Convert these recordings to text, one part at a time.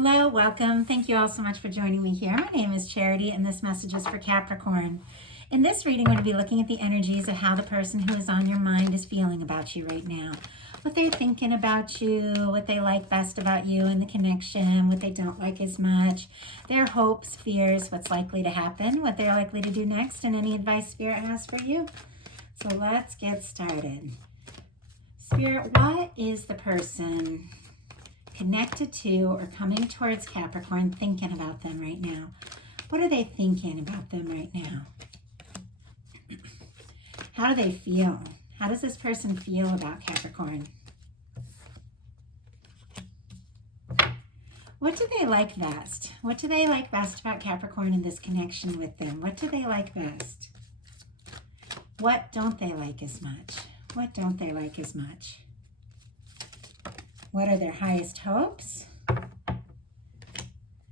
Hello, welcome. Thank you all so much for joining me here. My name is Charity and this message is for Capricorn. In this reading, we're going to be looking at the energies of how the person who is on your mind is feeling about you right now. What they're thinking about you, what they like best about you and the connection, what they don't like as much, their hopes, fears, what's likely to happen, what they're likely to do next, and any advice Spirit has for you. So let's get started. Spirit, what is the person connected to or coming towards Capricorn thinking about them right now? What are they thinking about them right now? How do they feel? How does this person feel about Capricorn? What do they like best? What do they like best about Capricorn and this connection with them? What do they like best? What don't they like as much? What don't they like as much? What are their highest hopes?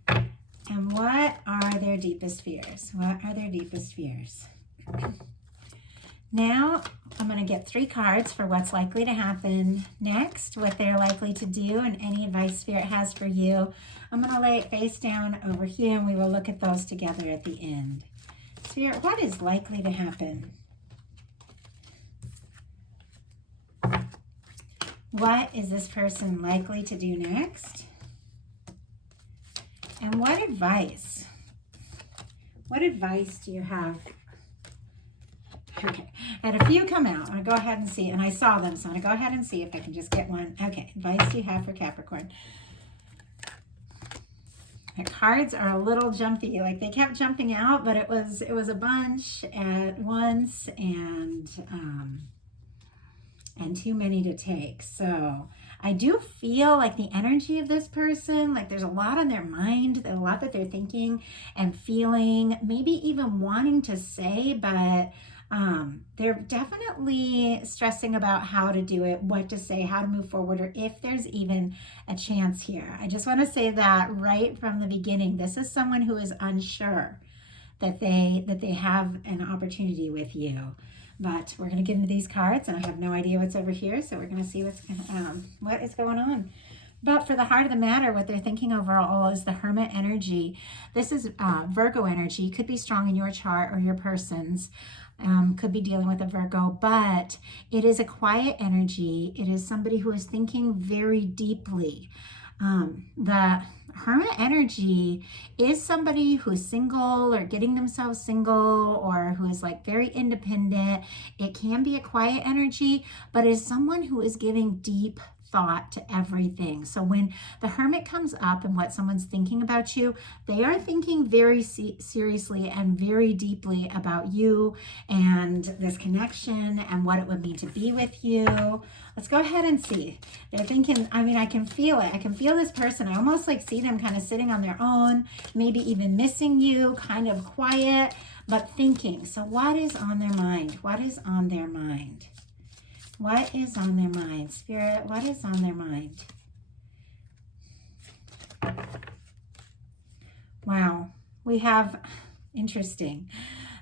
And what are their deepest fears? What are their deepest fears? Now, I'm going to get 3 cards for what's likely to happen next, what they're likely to do, and any advice Spirit has for you. I'm going to lay it face down over here, and we will look at those together at the end. Spirit, what is likely to happen? What is this person likely to do next? And what advice do you have? Okay, I had a few come out. I'm going to go ahead and see, and I saw them, so I'm going to go ahead and see if I can just get one. Okay, advice do you have for Capricorn? The cards are a little jumpy, like they kept jumping out, but it was a bunch at once, and too many to take. So I do feel like the energy of this person, like there's a lot on their mind, a lot that they're thinking and feeling, maybe even wanting to say, but they're definitely stressing about how to do it, what to say, how to move forward, or if there's even a chance here. I just want to say that right from the beginning, this is someone who is unsure that they have an opportunity with you. But we're going to get into these cards, and I have no idea what's over here, so we're going to see what is going on. But for the heart of the matter, what they're thinking overall is the Hermit energy. This is Virgo energy. Could be strong in your chart or your person's. Could be dealing with a Virgo, but it is a quiet energy. It is somebody who is thinking very deeply. The Hermit energy is somebody who is single or getting themselves single or who is like very independent. It can be a quiet energy, but it is someone who is giving deep thought to everything. So when the Hermit comes up and what someone's thinking about you, they are thinking very seriously and very deeply about you and this connection and what it would mean to be with you. Let's go ahead and see. They're thinking, I mean, I can feel it. I can feel this person. I almost like see them kind of sitting on their own, maybe even missing you, kind of quiet, but thinking. So what is on their mind? What is on their mind? What is on their mind? Spirit, what is on their mind? Wow, we have, interesting,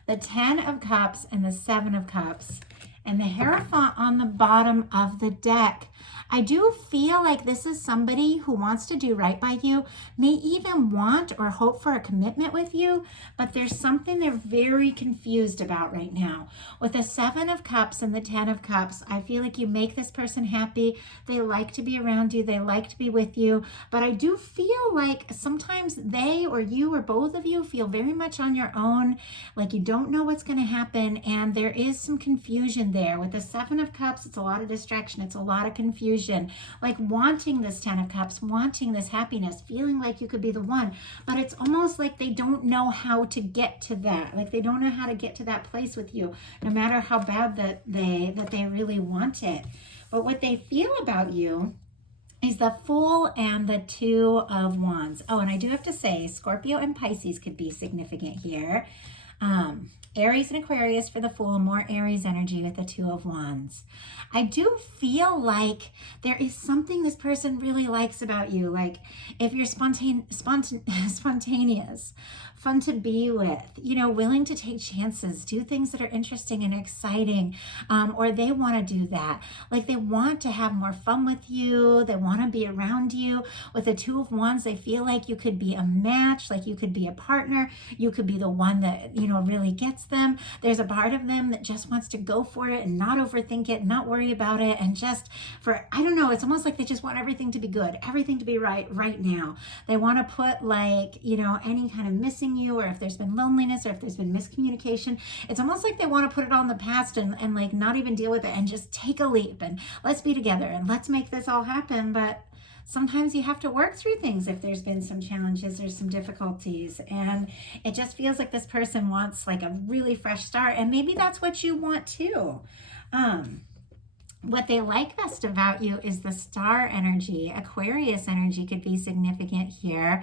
the 10 of Cups and the 7 of Cups and the Hierophant on the bottom of the deck. I do feel like this is somebody who wants to do right by you, may even want or hope for a commitment with you, but there's something they're very confused about right now. With the 7 of Cups and the 10 of Cups, I feel like you make this person happy. They like to be around you. They like to be with you. But I do feel like sometimes they or you or both of you feel very much on your own, like you don't know what's going to happen, and there is some confusion there. With the 7 of Cups, it's a lot of distraction. It's a lot of confusion. Like wanting this 10 of Cups, wanting this happiness, feeling like you could be the one, but it's almost like they don't know how to get to that. Like they don't know how to get to that place with you, no matter how bad that they really want it. But what they feel about you is the Fool and the 2 of Wands. Oh, and I do have to say, Scorpio and Pisces could be significant here. Aries and Aquarius for the Fool, more Aries energy with the Two of Wands. I do feel like there is something this person really likes about you. Like if you're spontaneous, fun to be with, you know, willing to take chances, do things that are interesting and exciting, or they want to do that. Like they want to have more fun with you. They want to be around you. With the Two of Wands, they feel like you could be a match, like you could be a partner. You could be the one that, you know, really gets them. There's a part of them that just wants to go for it and not overthink it, not worry about it, and just for, I don't know, it's almost like they just want everything to be good, everything to be right now. They want to put like, you know, any kind of missing you, or if there's been loneliness, or if there's been miscommunication, it's almost like they want to put it all in the past and like not even deal with it and just take a leap and let's be together and let's make this all happen. But sometimes you have to work through things if there's been some challenges or some difficulties. And it just feels like this person wants like a really fresh start. And maybe that's what you want too. What they like best about you is the star energy. Aquarius energy could be significant here.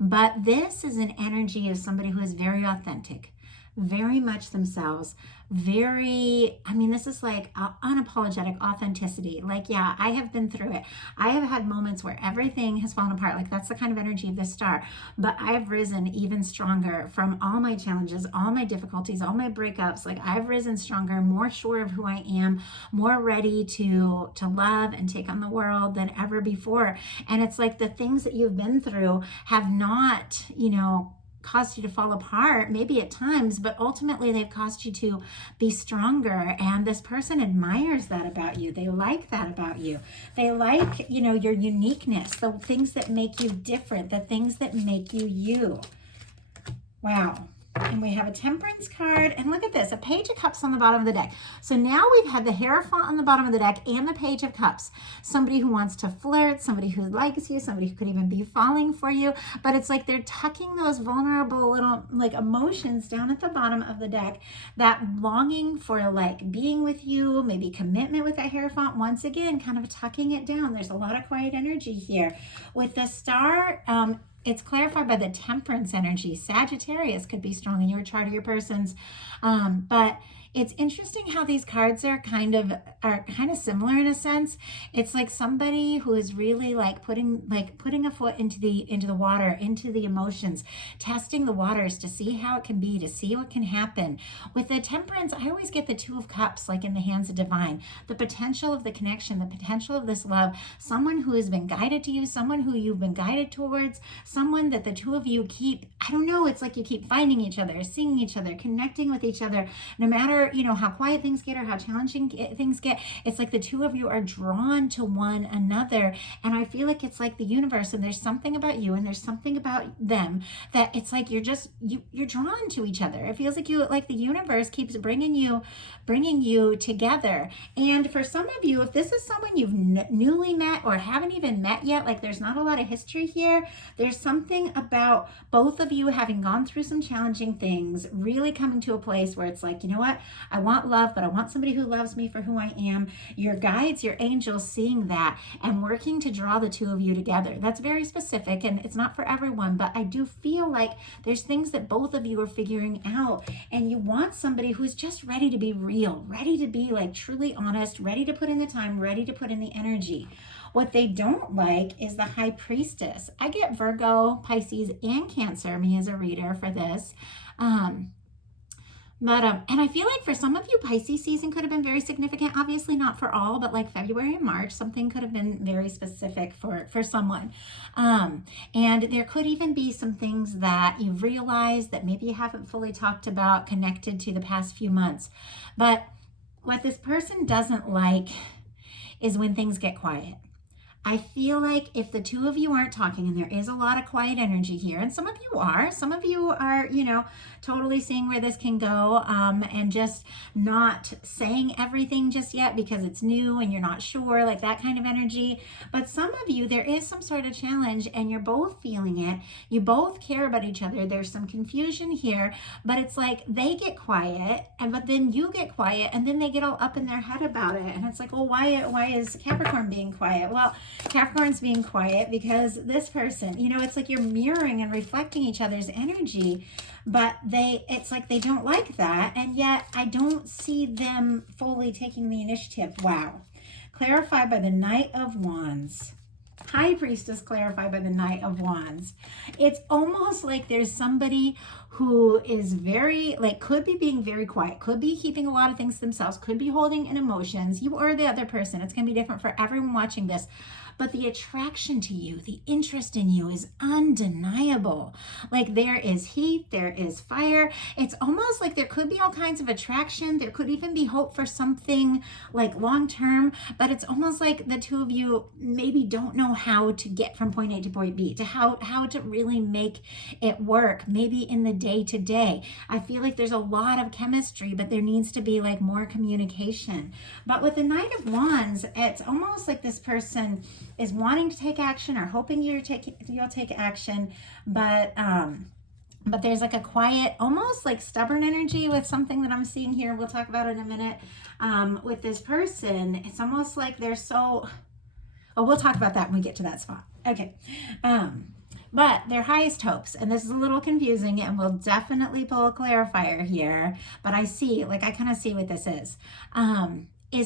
But this is an energy of somebody who is very authentic, very much themselves, very, I mean, this is like unapologetic authenticity. Like, yeah, I have been through it. I have had moments where everything has fallen apart. Like that's the kind of energy of this star. But I've risen even stronger from all my challenges, all my difficulties, all my breakups. Like I've risen stronger, more sure of who I am, more ready to love and take on the world than ever before. And it's like the things that you've been through have not, you know, caused you to fall apart, maybe at times, but ultimately they've caused you to be stronger. And this person admires that about you. They like that about you. They like, you know, your uniqueness, the things that make you different, the things that make you you. Wow. And we have a Temperance card, and look at this, a Page of Cups on the bottom of the deck. So now we've had the Hierophant on the bottom of the deck and the Page of Cups. Somebody who wants to flirt, somebody who likes you, somebody who could even be falling for you, but it's like they're tucking those vulnerable little like emotions down at the bottom of the deck, that longing for like being with you, maybe commitment with that Hierophant, once again, kind of tucking it down. There's a lot of quiet energy here. With the Star, it's clarified by the Temperance energy. Sagittarius could be strong in your chart or your person's, but it's interesting how these cards are kind of similar in a sense. It's like somebody who is really like putting a foot into the water, into the emotions, testing the waters to see how it can be, to see what can happen. With the Temperance, I always get the Two of Cups like in the hands of divine. The potential of the connection, the potential of this love, someone who has been guided to you, someone who you've been guided towards, someone that the two of you keep, I don't know, it's like you keep finding each other, seeing each other, connecting with each other, no matter, you know, how quiet things get or how challenging things get. It's like the two of you are drawn to one another. And I feel like it's like the universe, and there's something about you and there's something about them that it's like you're drawn to each other. It feels like the universe keeps bringing you together. And for some of you, if this is someone you've newly met or haven't even met yet, like there's not a lot of history here, there's something about both of you having gone through some challenging things, really coming to a place where it's like, you know what, I want love, but I want somebody who loves me for who I am. Your guides, your angels seeing that and working to draw the two of you together. That's very specific and it's not for everyone, but I do feel like there's things that both of you are figuring out, and you want somebody who's just ready to be real, ready to be like truly honest, ready to put in the time, ready to put in the energy. What they don't like is the High Priestess. I get Virgo, Pisces, and Cancer, me as a reader for this. And I feel like for some of you, Pisces season could have been very significant. Obviously not for all, but like February and March, something could have been very specific for someone. And there could even be some things that you've realized that maybe you haven't fully talked about connected to the past few months. But what this person doesn't like is when things get quiet. I feel like if the two of you aren't talking, and there is a lot of quiet energy here, and some of you are, you know, totally seeing where this can go, and just not saying everything just yet because it's new and you're not sure, like that kind of energy. But some of you, there is some sort of challenge and you're both feeling it. You both care about each other. There's some confusion here, but it's like they get quiet, but then you get quiet, and then they get all up in their head about it. And it's like, well, why is Capricorn being quiet? Well, Capricorn's being quiet because this person, you know, it's like you're mirroring and reflecting each other's energy, but it's like they don't like that, and yet I don't see them fully taking the initiative. Wow. Clarified by the Knight of Wands. High Priestess clarified by the Knight of Wands. It's almost like there's somebody who is very, like, could be being very quiet, could be keeping a lot of things to themselves, could be holding in emotions. You or the other person. It's going to be different for everyone watching this. But the attraction to you, the interest in you is undeniable. Like, there is heat, there is fire. It's almost like there could be all kinds of attraction. There could even be hope for something like long term, but it's almost like the two of you maybe don't know how to get from point A to point B, to how to really make it work, maybe in the day to day. I feel like there's a lot of chemistry, but there needs to be like more communication. But with the Knight of Wands, it's almost like this person is wanting to take action or hoping you'll take action, but there's like a quiet, almost like stubborn energy with something that I'm seeing here. We'll talk about it in a minute. With this person, it's almost like they're so, oh, we'll talk about that when we get to that spot. Okay. But their highest hopes, and this is a little confusing, and we'll definitely pull a clarifier here, but I kind of see what this is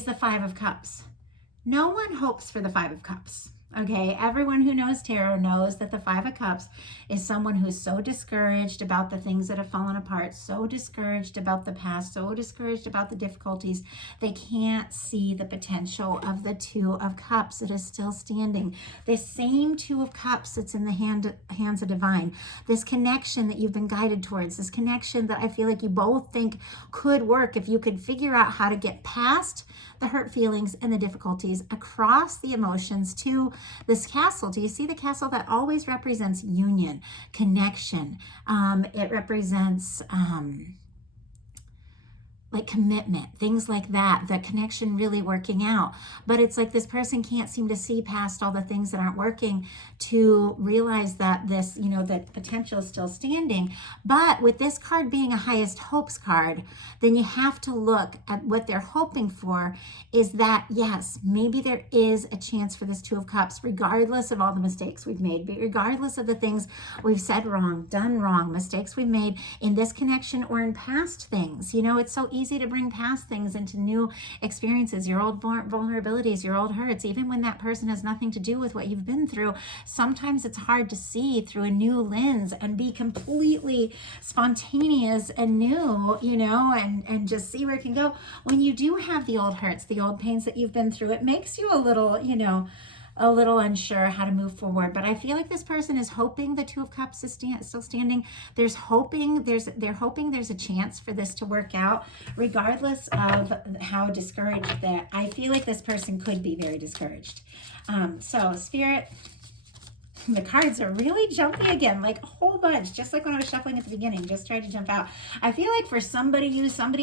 the Five of Cups. No one hopes for the Five of Cups. Okay, everyone who knows tarot knows that the Five of Cups is someone who's so discouraged about the things that have fallen apart, so discouraged about the past, so discouraged about the difficulties, they can't see the potential of the Two of Cups that is still standing. This same Two of Cups that's in the hands of divine, this connection that you've been guided towards, this connection that I feel like you both think could work if you could figure out how to get past the hurt feelings and the difficulties, across the emotions to this castle. Do you see the castle? That always represents union, connection. It represents like commitment, things like that, the connection really working out. But it's like this person can't seem to see past all the things that aren't working to realize that this, you know, that potential is still standing. But with this card being a highest hopes card, then you have to look at what they're hoping for is that, yes, maybe there is a chance for this Two of Cups, regardless of all the mistakes we've made, regardless of the things we've said wrong, done wrong, mistakes we've made in this connection or in past things. You know, it's so easy to bring past things into new experiences, your old vulnerabilities, your old hurts, even when that person has nothing to do with what you've been through. Sometimes it's hard to see through a new lens and be completely spontaneous and new, you know, and just see where it can go. When you do have the old hurts, the old pains that you've been through, it makes you a little, you know, a little unsure how to move forward. But I feel like this person is hoping the Two of Cups is still standing. They're hoping there's a chance for this to work out, regardless of how discouraged that. I feel like this person could be very discouraged. So Spirit, the cards are really jumpy again, like a whole bunch, just like when I was shuffling at the beginning, just tried to jump out. I feel like for somebody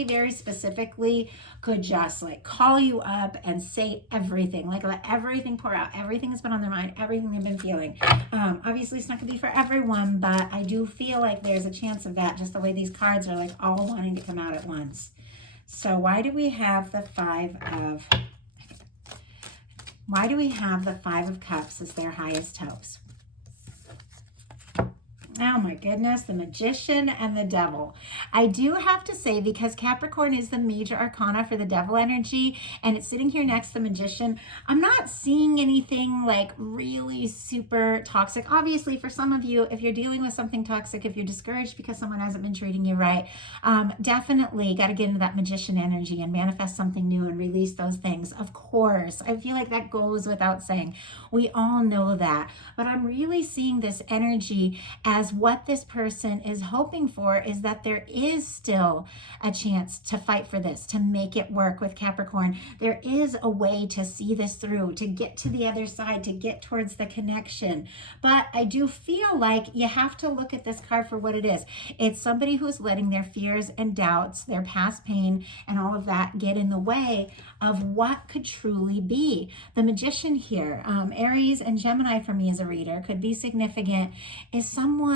very specifically could just like call you up and say everything, like let everything pour out, everything that's been on their mind, everything they've been feeling. Obviously it's not gonna be for everyone, but I do feel like there's a chance of that, just the way these cards are like all wanting to come out at once. So why do we have the Five of Cups as their highest hopes? Oh my goodness, the Magician and the Devil. I do have to say, because Capricorn is the major arcana for the Devil energy, and it's sitting here next to the Magician, I'm not seeing anything like really super toxic. Obviously, for some of you, if you're dealing with something toxic, if you're discouraged because someone hasn't been treating you right, definitely got to get into that Magician energy and manifest something new and release those things. Of course, I feel like that goes without saying. We all know that. But I'm really seeing this energy as what this person is hoping for is that there is still a chance to fight for this, to make it work with Capricorn. There is a way to see this through, to get to the other side, to get towards the connection. But I do feel like you have to look at this card for what it is. It's somebody who's letting their fears and doubts, their past pain and all of that get in the way of what could truly be. The Magician here, Aries and Gemini for me as a reader, could be significant, is someone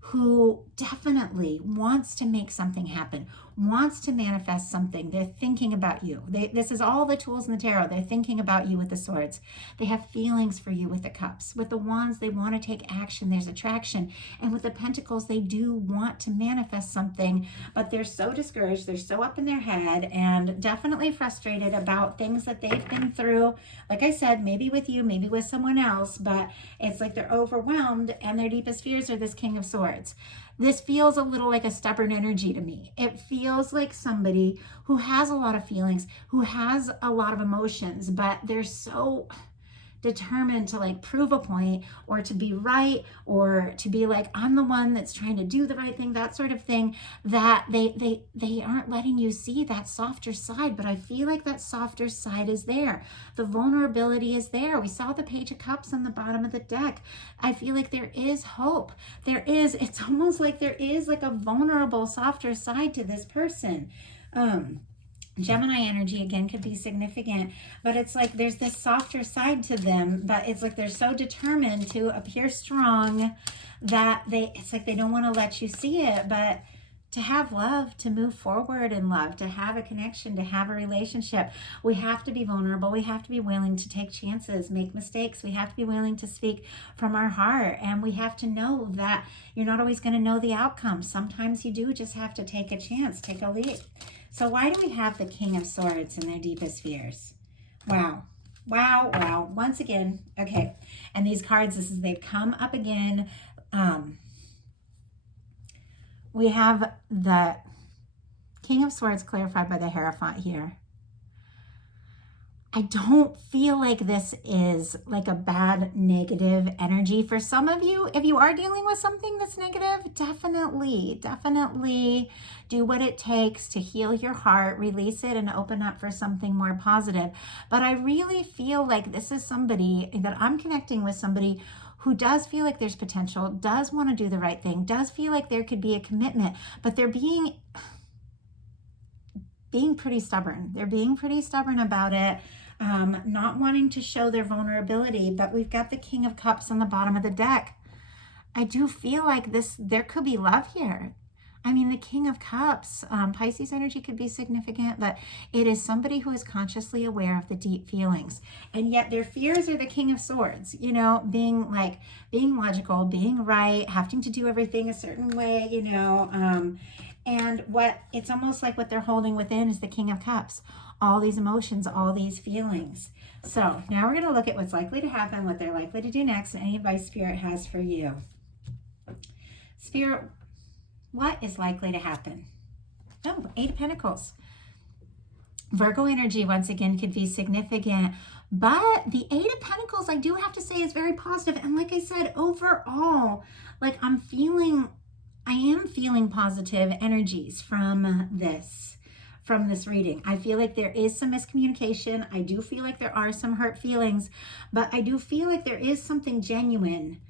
who definitely wants to make something happen, wants to manifest something. They're thinking about you. This is all the tools in the tarot. They're thinking about you with the swords. They have feelings for you with the cups. With the wands, they want to take action. There's attraction. And with the pentacles, they do want to manifest something, but they're so discouraged. They're so up in their head and definitely frustrated about things that they've been through. Like I said, maybe with you, maybe with someone else, but it's like they're overwhelmed and their deepest fears are this King of Swords. This feels a little like a stubborn energy to me. It feels like somebody who has a lot of feelings, who has a lot of emotions, but they're so determined to like prove a point or to be right or to be like, I'm the one that's trying to do the right thing, that sort of thing, that they aren't letting you see that softer side. But I feel like that softer side is there. The vulnerability is there. We saw the Page of Cups on the bottom of the deck. I feel like there is hope. It's almost like there is like a vulnerable, softer side to this person. Gemini energy again could be significant, but it's like there's this softer side to them, but it's like they're so determined to appear strong that it's like they don't want to let you see it. But to have love, to move forward in love, to have a connection, to have a relationship, we have to be vulnerable. We have to be willing to take chances, make mistakes. We have to be willing to speak from our heart. And we have to know that you're not always going to know the outcome. Sometimes you do just have to take a chance, take a leap. So why do we have the King of Swords in their deepest fears? Wow. Wow, wow. Once again, okay. And these cards, they've come up again. We have the King of Swords clarified by the Hierophant here. I don't feel like this is like a bad negative energy for some of you. If you are dealing with something that's negative, definitely do what it takes to heal your heart, release it, and open up for something more positive. But I really feel like this is somebody that I'm connecting with, somebody who does feel like there's potential, does want to do the right thing, does feel like there could be a commitment, but they're being pretty stubborn. They're being pretty stubborn about it. Not wanting to show their vulnerability, but we've got the King of Cups on the bottom of the deck. I do feel like there could be love here. I mean, the King of Cups, Pisces energy could be significant, but it is somebody who is consciously aware of the deep feelings. And yet their fears are the King of Swords, being logical, being right, having to do everything a certain way, and it's almost like what they're holding within is the King of Cups. All these emotions, all these feelings. So now we're going to look at what's likely to happen, what they're likely to do next, and any advice Spirit has for you. Spirit, what is likely to happen? Oh, 8 of Pentacles. Virgo energy, once again, could be significant. But the 8 of Pentacles, I do have to say, is very positive. And like I said, overall, like I am feeling positive energies from this reading. I feel like there is some miscommunication. I do feel like there are some hurt feelings, but I do feel like there is something genuine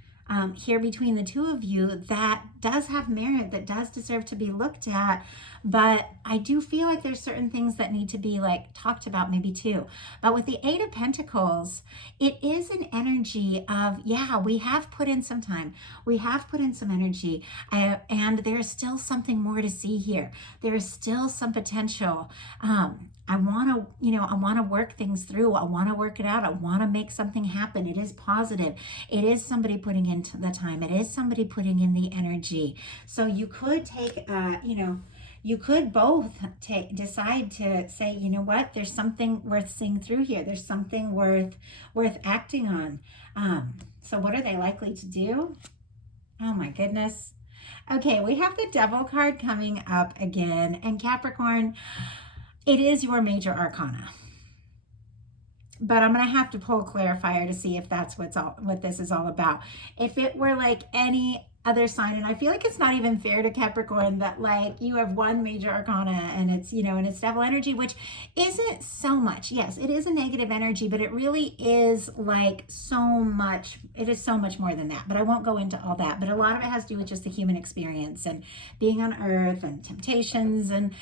here between the two of you that does have merit, that does deserve to be looked at. But I do feel like there's certain things that need to be like talked about maybe too. But with the 8 of Pentacles, it is an energy of, yeah, we have put in some time. We have put in some energy, and there's still something more to see here. There is still some potential. I want to work things through. I want to work it out. I want to make something happen. It is positive. It is somebody putting into the time. It is somebody putting in the energy. So you could take, you could both decide to say, you know what, there's something worth seeing through here. There's something worth acting on. So what are they likely to do? Oh my goodness. Okay, we have the Devil card coming up again. And Capricorn, it is your major arcana. But I'm going to have to pull a clarifier to see if that's what this is all about. If it were like any other sign, and I feel like it's not even fair to Capricorn that like you have one major arcana and it's, and it's devil energy, which isn't so much. Yes, it is a negative energy, but it really is like so much. It is so much more than that, but I won't go into all that. But a lot of it has to do with just the human experience and being on earth and temptations and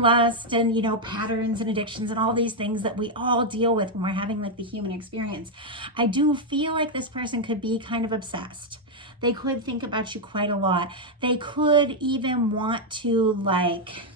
lust and, patterns and addictions and all these things that we all deal with when we're having like the human experience. I do feel like this person could be kind of obsessed. They could think about you quite a lot. They could even want to like,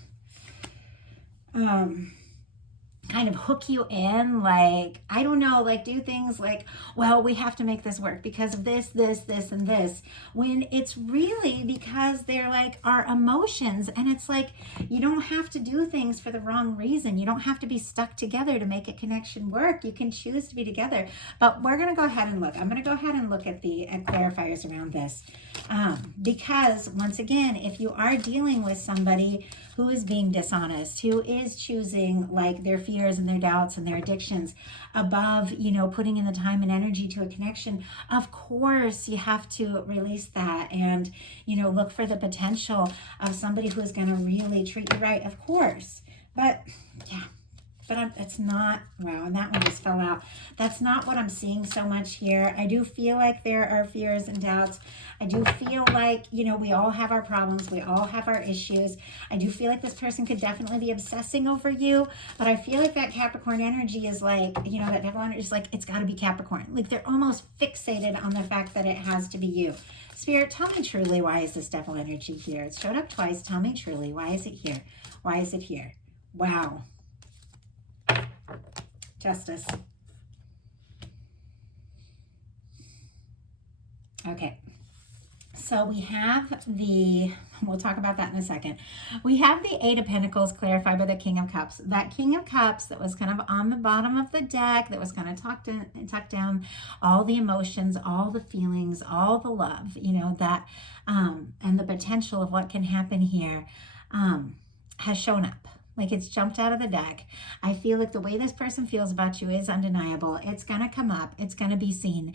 kind of hook you in, like, I don't know, like do things like, well, we have to make this work because of this, and this, when it's really because they're like our emotions. And it's like, you don't have to do things for the wrong reason. You don't have to be stuck together to make a connection work. You can choose to be together. But we're going to go ahead and look. I'm going to go ahead and look at the clarifiers around this. Because once again, if you are dealing with somebody who is being dishonest, who is choosing like their fears and their doubts and their addictions above, you know, putting in the time and energy to a connection, of course you have to release that and, you know, look for the potential of somebody who is going to really treat you right, of course. But yeah. But it's not, wow, and that one just fell out. That's not what I'm seeing so much here. I do feel like there are fears and doubts. I do feel like, you know, we all have our problems. We all have our issues. I do feel like this person could definitely be obsessing over you, but I feel like that Capricorn energy is like, you know, that devil energy is like, it's got to be Capricorn. Like they're almost fixated on the fact that it has to be you. Spirit, tell me truly, why is this devil energy here? It showed up twice. Tell me truly, why is it here? Why is it here? Wow. Justice. Okay. So we have the, we'll talk about that in a second. We have the Eight of Pentacles clarified by the King of Cups. That King of Cups that was kind of on the bottom of the deck, that was kind of tucked down all the emotions, all the feelings, all the love, you know, that, and the potential of what can happen here, has shown up. Like it's jumped out of the deck. I feel like the way this person feels about you is undeniable. It's going to come up. It's going to be seen.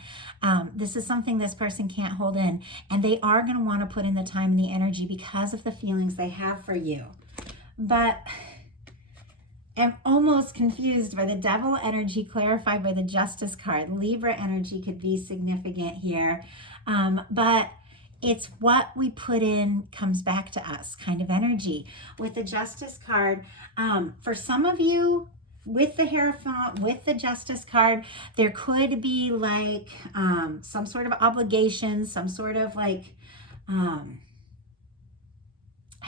This is something this person can't hold in. And they are going to want to put in the time and the energy because of the feelings they have for you. But I'm almost confused by the devil energy clarified by the Justice card. Libra energy could be significant here. But it's what we put in comes back to us kind of energy. With the Justice card, for some of you, with the Hierophant, with the Justice card, there could be like some sort of obligation, some sort of like, I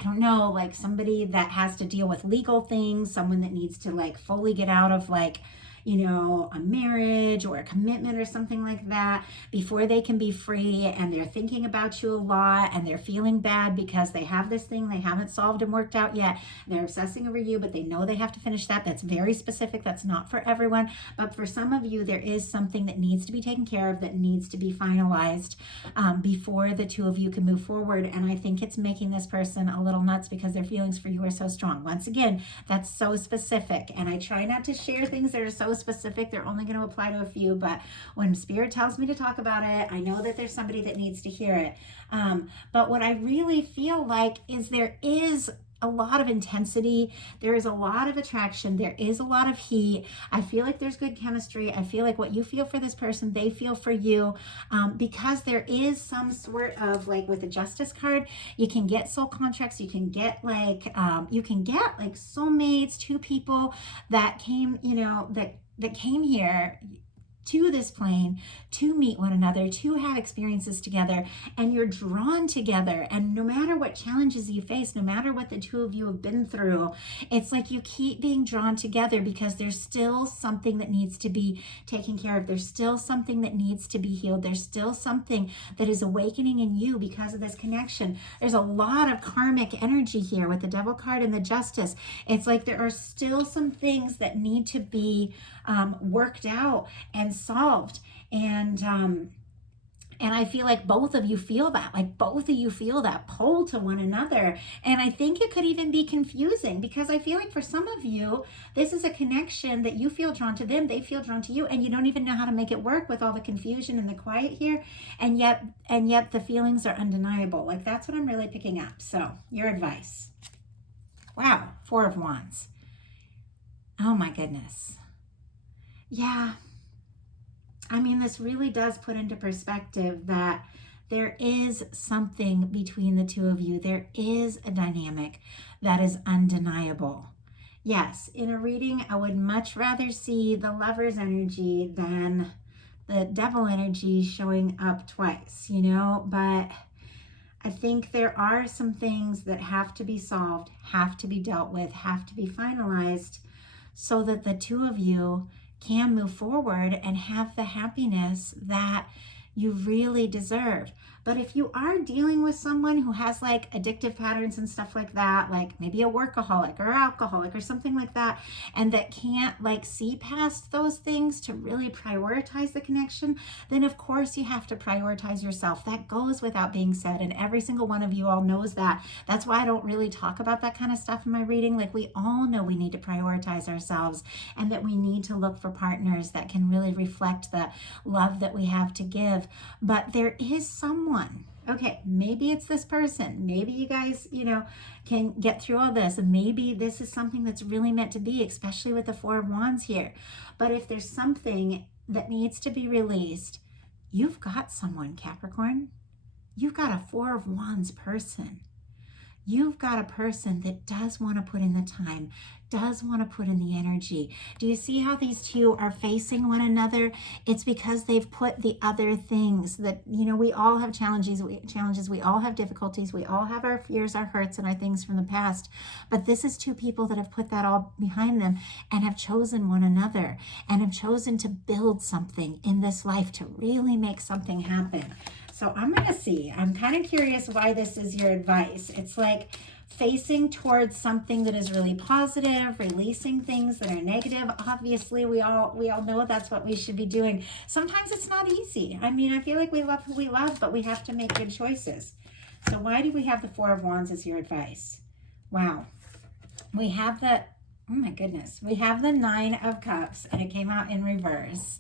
don't know, like somebody that has to deal with legal things, someone that needs to like fully get out of like, you know, a marriage or a commitment or something like that before they can be free, and they're thinking about you a lot and they're feeling bad because they have this thing they haven't solved and worked out yet. They're obsessing over you, but they know they have to finish that. That's very specific. That's not for everyone. But for some of you, there is something that needs to be taken care of, that needs to be finalized before the two of you can move forward. And I think it's making this person a little nuts because their feelings for you are so strong. Once again, that's so specific. And I try not to share things that are so specific. They're only going to apply to a few. But when Spirit tells me to talk about it, I know that there's somebody that needs to hear it. But what I really feel like is there is a lot of intensity. There is a lot of attraction. There is a lot of heat. I feel like there's good chemistry. I feel like what you feel for this person, they feel for you, because there is some sort of like with the Justice card, you can get soul contracts. You can get like soulmates, two people that came, you know, that came here to this plane to meet one another, to have experiences together, and you're drawn together. And no matter what challenges you face, no matter what the two of you have been through, it's like you keep being drawn together because there's still something that needs to be taken care of. There's still something that needs to be healed. There's still something that is awakening in you because of this connection. There's a lot of karmic energy here with the Devil card and the Justice. It's like there are still some things that need to be worked out and solved. And I feel like both of you feel that, pull to one another. And I think it could even be confusing because I feel like for some of you, this is a connection that you feel drawn to them, they feel drawn to you, and you don't even know how to make it work with all the confusion and the quiet here. And yet the feelings are undeniable. Like that's what I'm really picking up. So your advice. Wow. 4 of Wands. Oh my goodness. Yeah. I mean, this really does put into perspective that there is something between the two of you. There is a dynamic that is undeniable. Yes, in a reading, I would much rather see the Lover's energy than the devil energy showing up twice, you know, but I think there are some things that have to be solved, have to be dealt with, have to be finalized so that the two of you can move forward and have the happiness that you really deserve. But if you are dealing with someone who has like addictive patterns and stuff like that, like maybe a workaholic or alcoholic or something like that, and that can't like see past those things to really prioritize the connection, then of course you have to prioritize yourself. That goes without being said. And every single one of you all knows that. That's why I don't really talk about that kind of stuff in my reading. Like, we all know we need to prioritize ourselves and that we need to look for partners that can really reflect the love that we have to give. But there is someone, okay, maybe it's this person, maybe you guys, you know, can get through all this, and maybe this is something that's really meant to be, especially with the Four of Wands here. But if there's something that needs to be released, you've got someone, Capricorn. You've got a Four of Wands person. You've got a person that does want to put in the time, does want to put in the energy. Do you see how these two are facing one another? It's because they've put the other things that, you know, we all have challenges, we all have difficulties, we all have our fears, our hurts, and our things from the past. But this is two people that have put that all behind them and have chosen one another and have chosen to build something in this life, to really make something happen. So I'm going to see. I'm kind of curious why this is your advice. It's like facing towards something that is really positive, releasing things that are negative. Obviously, we all know that's what we should be doing. Sometimes it's not easy. I mean, I feel like we love who we love, but we have to make good choices. So why do we have the Four of Wands as your advice? Wow. We have the, oh my goodness, we have the Nine of Cups, and it came out in reverse.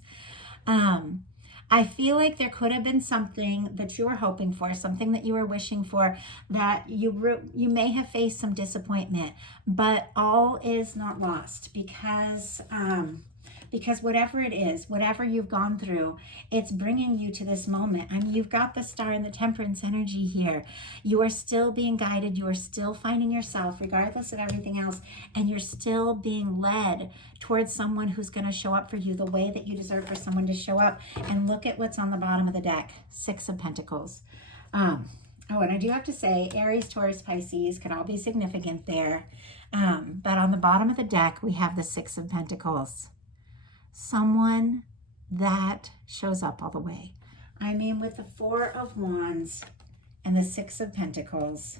I feel like there could have been something that you were hoping for, something that you were wishing for, that you may have faced some disappointment, but all is not lost, because whatever it is, whatever you've gone through, it's bringing you to this moment. I mean, you've got the Star and the Temperance energy here. You are still being guided. You are still finding yourself regardless of everything else. And you're still being led towards someone who's going to show up for you the way that you deserve for someone to show up. And look at what's on the bottom of the deck. Six of Pentacles. Oh, and I do have to say, Aries, Taurus, Pisces could all be significant there. But on the bottom of the deck, we have the Six of Pentacles. Someone that shows up all the way. I mean, with the Four of Wands and the Six of Pentacles.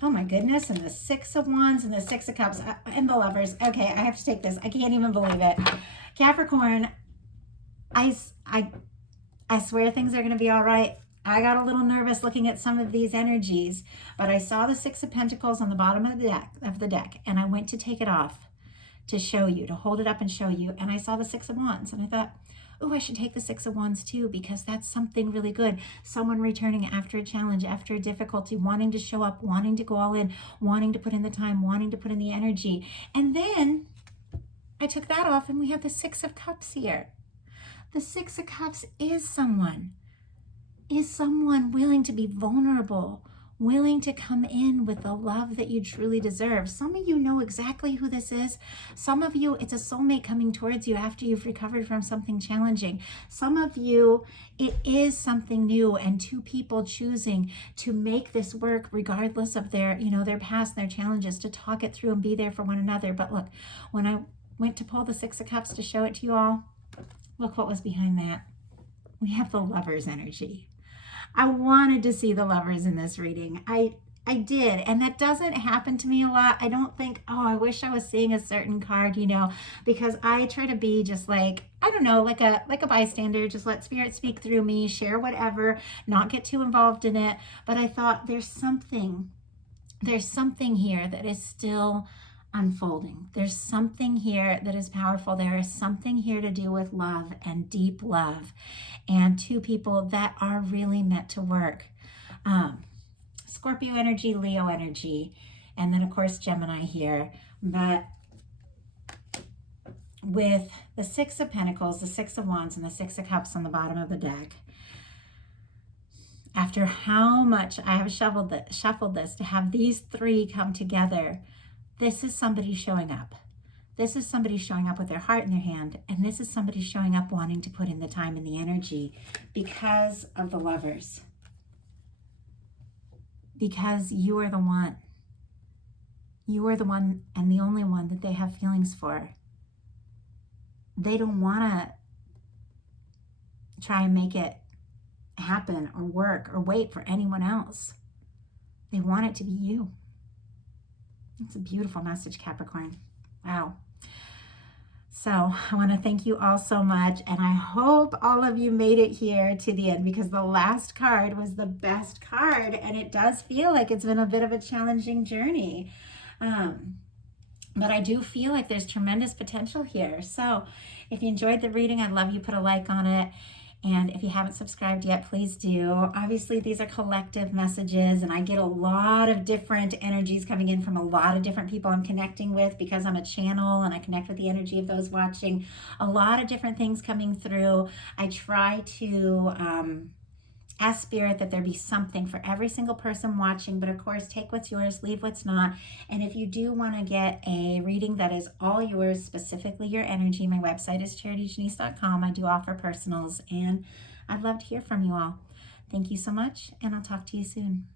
Oh my goodness, and the Six of Wands and the Six of Cups and the Lovers. Okay, I have to take this. I can't even believe it. Capricorn, I swear things are going to be all right. I got a little nervous looking at some of these energies, but I saw the Six of Pentacles on the bottom of the deck, and I went to take it off to show you, to hold it up and show you. And I saw the Six of Wands, and I thought, oh, I should take the Six of Wands too, because that's something really good. Someone returning after a challenge, after a difficulty, wanting to show up, wanting to go all in, wanting to put in the time, wanting to put in the energy. And then I took that off, and we have the Six of Cups here. The Six of Cups is someone willing to be vulnerable, willing to come in with the love that you truly deserve. Some of you know exactly who this is. Some of you, it's a soulmate coming towards you after you've recovered from something challenging. Some of you, it is something new, and two people choosing to make this work regardless of their, you know, their past and their challenges, to talk it through and be there for one another. But look, when I went to pull the Six of Cups to show it to you all, look what was behind that. We have the Lovers energy. I wanted to see the Lovers in this reading. I did, and that doesn't happen to me a lot. I don't think, oh, I wish I was seeing a certain card, you know, because I try to be just like, I don't know, like a bystander, just let spirit speak through me, share whatever, not get too involved in it. But I thought there's something here that is still unfolding. There's something here that is powerful. There is something here to do with love and deep love, and two people that are really meant to work. Scorpio energy, Leo energy, and then of course Gemini here. But with the Six of Pentacles, the Six of Wands, and the Six of Cups on the bottom of the deck, after how much I have shuffled this to have these three come together, this is somebody showing up. This is somebody showing up with their heart in their hand, and this is somebody showing up wanting to put in the time and the energy because of the Lovers. Because you are the one. You are the one and the only one that they have feelings for. They don't want to try and make it happen or work or wait for anyone else. They want it to be you. It's a beautiful message, Capricorn. Wow. So I want to thank you all so much, and I hope all of you made it here to the end, because the last card was the best card, and it does feel like it's been a bit of a challenging journey. But I do feel like there's tremendous potential here. So if you enjoyed the reading, I'd love you put a like on it. And if you haven't subscribed yet, please do. Obviously, these are collective messages, and I get a lot of different energies coming in from a lot of different people I'm connecting with, because I'm a channel and I connect with the energy of those watching. A lot of different things coming through. I try to ask Spirit that there be something for every single person watching, but of course, take what's yours, leave what's not. And if you do want to get a reading that is all yours, specifically your energy, my website is charityjanice.com. I do offer personals, and I'd love to hear from you all. Thank you so much, and I'll talk to you soon.